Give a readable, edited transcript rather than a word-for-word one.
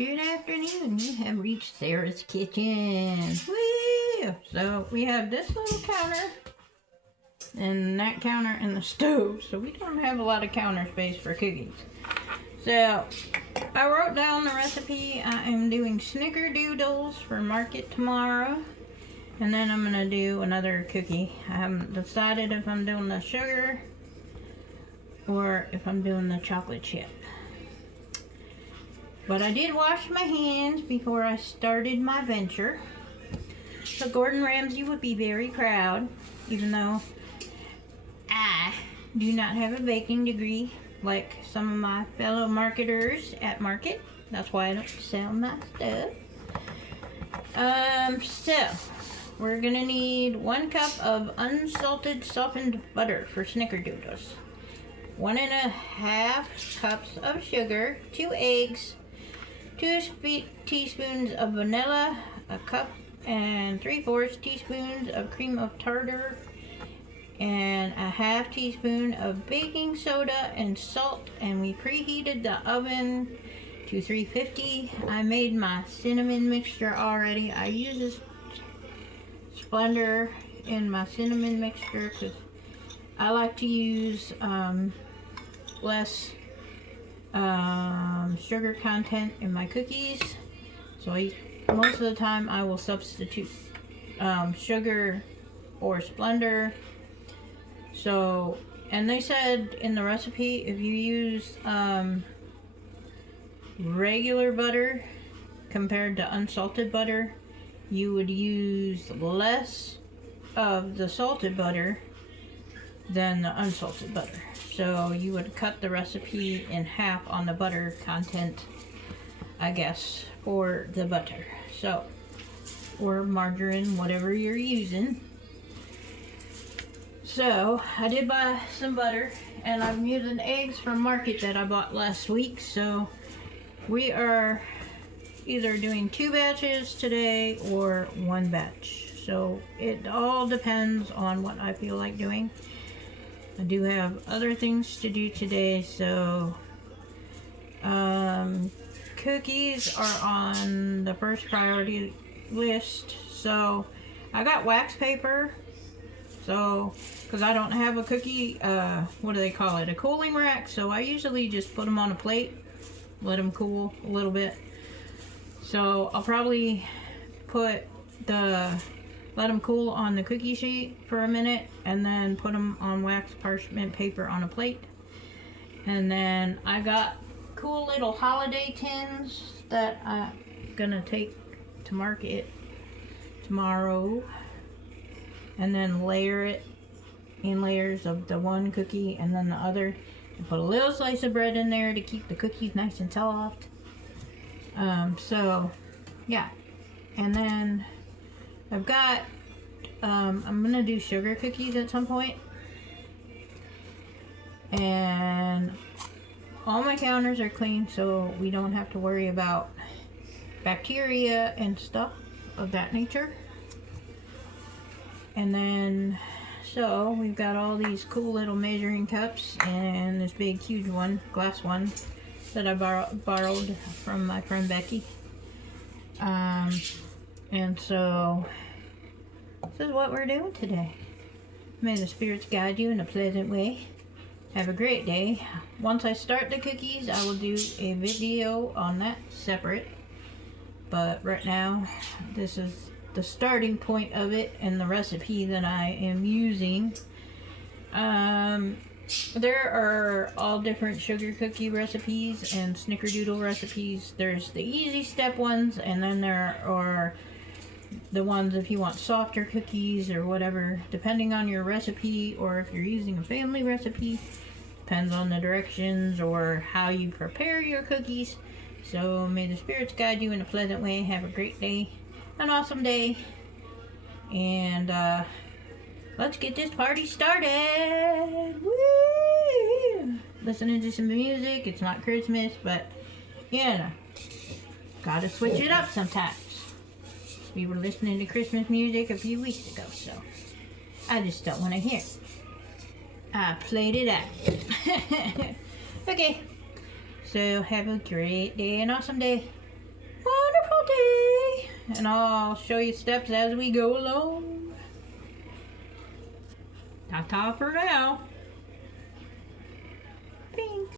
Good afternoon. You have reached Sarah's kitchen. Woo! So we have this little counter and that counter and the stove. So we don't have a lot of counter space for cookies. So I wrote down the recipe. I am doing snickerdoodles for market tomorrow. And then I'm going to do another cookie. I haven't decided if I'm doing the sugar or if I'm doing the chocolate chip. But I did wash my hands before I started my venture. So Gordon Ramsay would be very proud, even though I do not have a baking degree like some of my fellow marketers at market. That's why I don't sell my stuff. So we're gonna need 1 cup of unsalted softened butter for snickerdoodles, 1.5 cups of sugar, 2 eggs, 2 teaspoons of vanilla, 1 cup and 3/4 teaspoons of cream of tartar, and 1/2 teaspoon of baking soda and salt. And we preheated the oven to 350. I made my cinnamon mixture already. I use this Splendor in my cinnamon mixture because I like to use less sugar content in my cookies. So most of the time I will substitute sugar or Splendor. So, and they said in the recipe, if you use regular butter compared to unsalted butter, you would use less of the salted butter than the unsalted butter. So you would cut the recipe in half on the butter content, I guess, for the butter. So, or margarine, whatever you're using. So I did buy some butter, and I'm using eggs from market that I bought last week. So we are either doing 2 batches today or 1 batch. So it all depends on what I feel like doing. I do have other things to do today, so cookies are on the first priority list. So I got wax paper, so because I don't have a cookie, what do they call it, a cooling rack. So I usually just put them on a plate, let them cool a little bit. So I'll probably let them cool on the cookie sheet for a minute, and then put them on wax parchment paper on a plate. And then I got cool little holiday tins that I'm gonna take to market tomorrow, and then layer it in layers of the one cookie and then the other, and put a little slice of bread in there to keep the cookies nice and soft. So yeah, and then I've got I'm gonna do sugar cookies at some point, and all my counters are clean, so we don't have to worry about bacteria and stuff of that nature. And then so we've got all these cool little measuring cups and this big huge one, glass one, that I borrowed from my friend Becky. And so this is what we're doing today. May the spirits guide you in a pleasant way. Have a great day. Once I start the cookies, I will do a video on that separate. But right now, this is the starting point of it and the recipe that I am using. There are all different sugar cookie recipes and snickerdoodle recipes. There's the easy step ones, and then there are the ones if you want softer cookies or whatever, depending on your recipe, or if you're using a family recipe, depends on the directions or how you prepare your cookies. So may the spirits guide you in a pleasant way. Have a great day, an awesome day, and let's get this party started. Woo! Listening to some music. It's not Christmas, but you know, gotta switch it up sometimes. We were listening to Christmas music a few weeks ago, so I just don't want to hear it. I played it out. Okay, so have a great day, an awesome day. and I'll show you steps as we go along. Ta-ta for now. Pink.